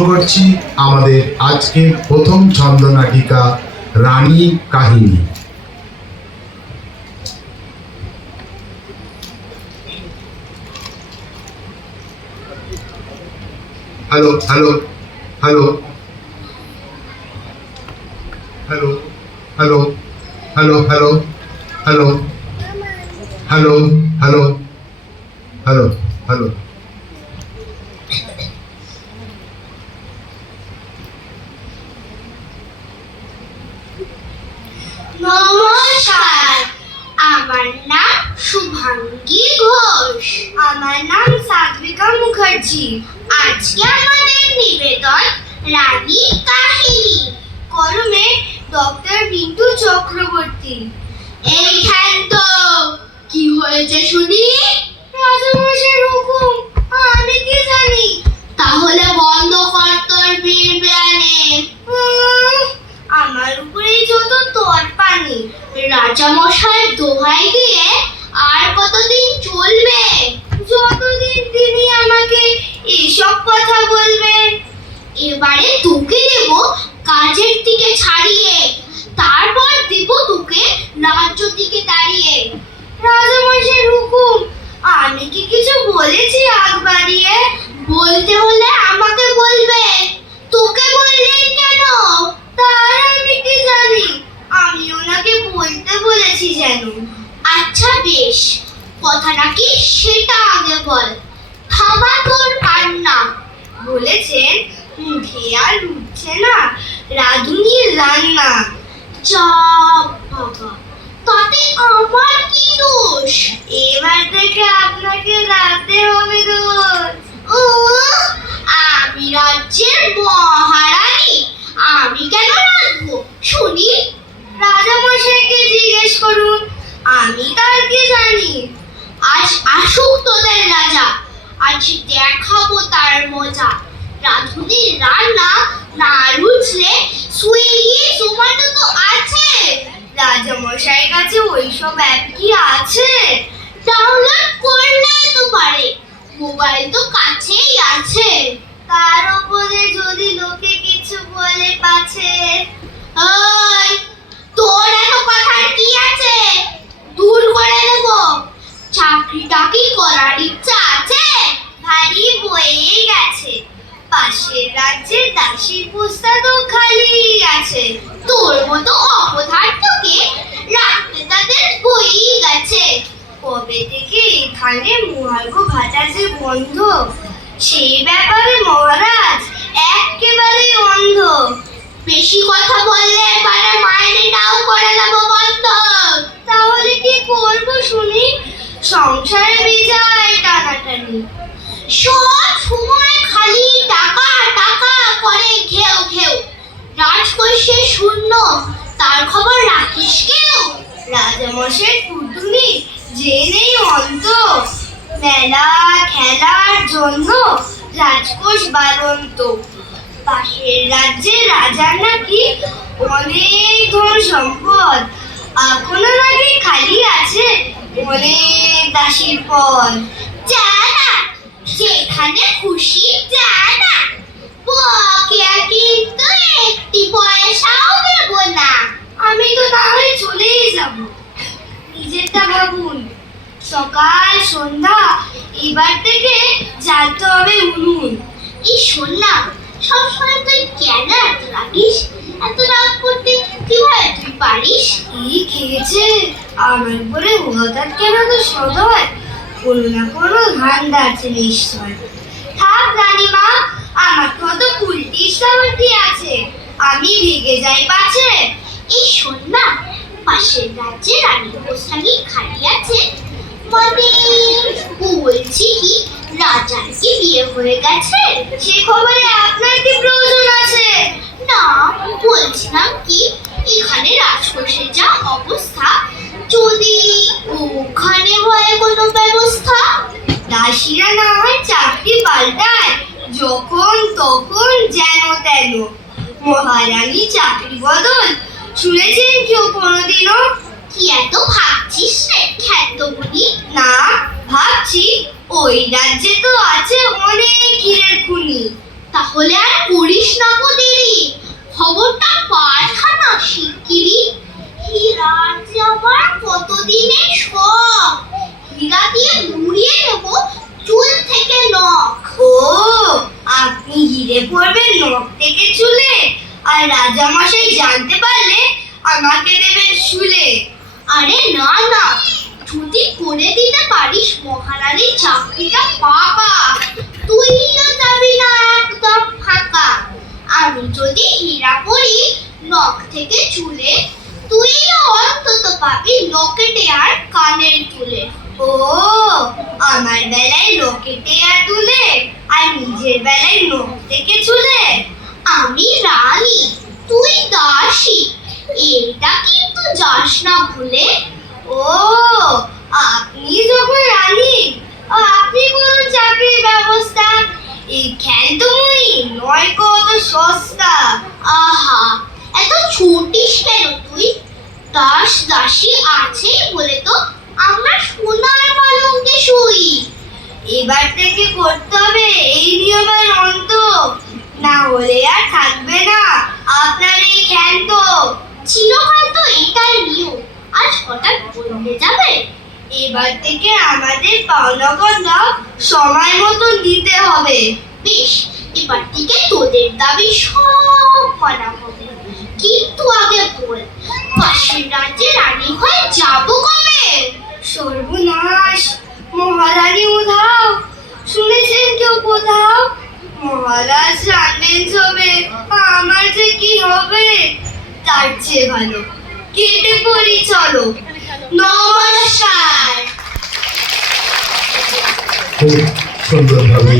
করছি আমাদের আজকের প্রথম ছন্দনাটিকা রানী কাহিনী। Hello hello hello hello hello hello hello hello hello hello hello hello নমস্কার, আমার নাম শুভাঙ্গী ঘোষ। আমার নাম সাত্বিকা মুখার্জি। আজকে আমাদের নিবেদন রানী কাহিনী, কলমে ডক্টর বিন্দু চক্রবর্তী। এইখান তো কি হয়েছে শুনি? রাজামশাইয়ের হুকুম, আমি কি জানি? তাহলে বন্ধ কর তোর বিড়বিড়ানি। আমার উপরেই যত তোর পানি। রাজামশাইয়ের দোহাই দিয়ে আর কতদিন চলবে? যতদিন তিনি আমাকে এসব কথা বলবেন। এবারে তোকে দেব কাজের দিকে ছাড়িয়ে, তারপর দেব তোকে রাজ্য দিকে দাঁড়িয়ে। রাজামশাইয়ের হুকুম, আমি কি কিছু বলেছি আগ বাড়িয়ে? বলতে হলে আমাকে বলবে, তোকে বললেন কেন? তার আমি কি জানি, আমি ওনাকে বলতে বলেছি যেন। আচ্ছা বেশ, কথা নাকি সেটা আগে বল। থামা তোর কান্না। বলেছেন মুখে আর উঠছে না রাঁধুনির রান্না। চাপ বাবা, তাতে আমার কি দোষ? এবার থেকে আপনাকে রাঁধতে হবে রোজ। আমি রাজ্যের মহারানী, আমি কেন রাঁধবো শুনি? রাজামশাইকে জিজ্ঞেস করুন, আমি তার কি জানি। আজ আসুক তোদের রাজা, আজ দেখাবো তার মজা। রাঁধুনির রান্না না রুচলে সুইগি জোম্যাটো তো আছে। রাজামশাইয়ের কাছে ওইসব অ্যাপ কি আছে? ডাউনলোড করলে তো পারে, মোবাইল তো কাছেই আছে। তার উপরে যদি লোকে কিছু বলে পাছে। ওই, তোর এত কথার কি আছে? দূর করে দেব। চাকরিটা কি করার ইচ্ছা আছে? ভারী বয়ে গেছে। পাশের রাজ্যের দাসীর পোস্তা তো খালি আছে। তোর মতো অপদার্থকে রাখতে তাদের বই গেছে। কবে থেকে এখানে মহার্ঘ ভাতা যে বন্ধ, সেই ব্যাপারে মহারাজ একেবারেই অন্ধ। বেশি কথা বললে এবারে মাইনেটাও করে দেব বন্ধ। তাহলে কি করবো শুনি? সংসারে বিজয় টানাটানি। সব সময় খালি টাকা টাকা করে ঘেউ ঘেউ। রাজকোষে শূন্য, তার খবর রাখিস কেউ? রাজামশাইয়ের কুটুনি জেনেই অন্ত। মেলা খেলার জন্য রাজকোষ বাড়ন্ত। পাশের রাজ্যে রাজার নাকি অনেক ধন সম্পদ, এখনো নাকি খালি আছে অনেক দাসীর পদ। যা না, যেখানে খুশি যা না, বকেয়া কিন্তু একটি পয়সাও দেব না। আমি তো তাহলে চলেই যাব। নিজেরটা ভাবুন। সকাল সন্ধ্যা এবার থেকে জ্বালতে হবে উনুন। এই শোন না, সবসময় তুই কেন এত রাগিস? এত রাগ করতে কিভাবে তুই পারিস? কি খেয়েছে আমার উপরে হঠাৎ কেন তো সদয়? কোনো না কোনো ধান্দা আছে নিশ্চয়। থাক রানীমা, আমার কত কুলটির সামর্থ্য আছে, আমি ভেগে যাই পাছে। এই শোন না, পাশের রাজ্যে রানীর পোস্টানি খালি আছে। মানে বলছি কি, রাজার কি বিয়ে হয়ে গেছে? সে খবরে আপনার কি প্রয়োজন আছে? না, বলছিলাম কি, এখানে রাজকোষের যা অবস্থা, যদি ওখানে হয় কোনো ব্যবস্থা। দাসীরা না হয় চাকরি পাল্টায় যখন তখন যেন তেন। মহারানী চাকরি বদল শুনেছেন কেউ কোনোদিনও? কি এত ভাবছিস রে খ্যাতমণি? না, ভাবছি ওই রাজ্যে তো আছে অনেক হীরের খুনি। তাহলে আর করিস না গো দেরি, খবরটা পাঠানা শিগগিরই। হীরার যে আমার কতদিনের শখ, হীরা দিয়ে মুড়িয়ে নেব চুল থেকে নখ। ও, আপনি হিরে পড়বেন নখ থেকে চুলে, আর রাজামশাই জানতে পারলে আমাকে দেবেন শুলে। আরে না না, যদি করে দিতে পারিস মহারানীর চাকরিটা পাকা, তুইও যাবি না একদম ফাঁকা। আমি যদি হীরা পরি নখ থেকে চুলে, তুইও অন্তত পাবি লকেটে আর কানের দুলে। ও, আমার বেলায় লকেটে আর দুলে, আর নিজের বেলায় নখ থেকে চুলে। আমি রানী, তুই দাসী, এটা কিন্তু যাস না ভুলে। ও, আপনি যখন রানী, আপনি করুন চাকরির ব্যবস্থা, এই খ্যাতময়ী নয় কত সস্তা। আহা, এত ছোটিস কেন তুই? দাস দাসী আছে বলে তো আমরা সোনার পালঙ্কে শুই। এবার থেকে করতে হবে এই নিয়মের অন্ত, না হলে আর থাকবে না আপনার এই খ্যান্ত। চিরকাল তো এটাই নিয়ম, আজ হঠাৎ বদলে যাবে। এবার থেকে আমাদের পাওনা গন্ডা সময় মতন দিতে হবে। বেশ, এবার থেকে তোদের দাবি সব মানা হবে, কিন্তু আগে বল, পাশের রাজ্যে রানী হয়ে যাবো কবে? সর্বনাশ, মহারানী উধাও, শুনেছেন কেউ কোথাও? মহারাজ জানবেন সবে, আমার যে কি হবে। তার চেয়ে ভালো কেটে পড়ি চলো। নমস্কার। খুব সুন্দরভাবে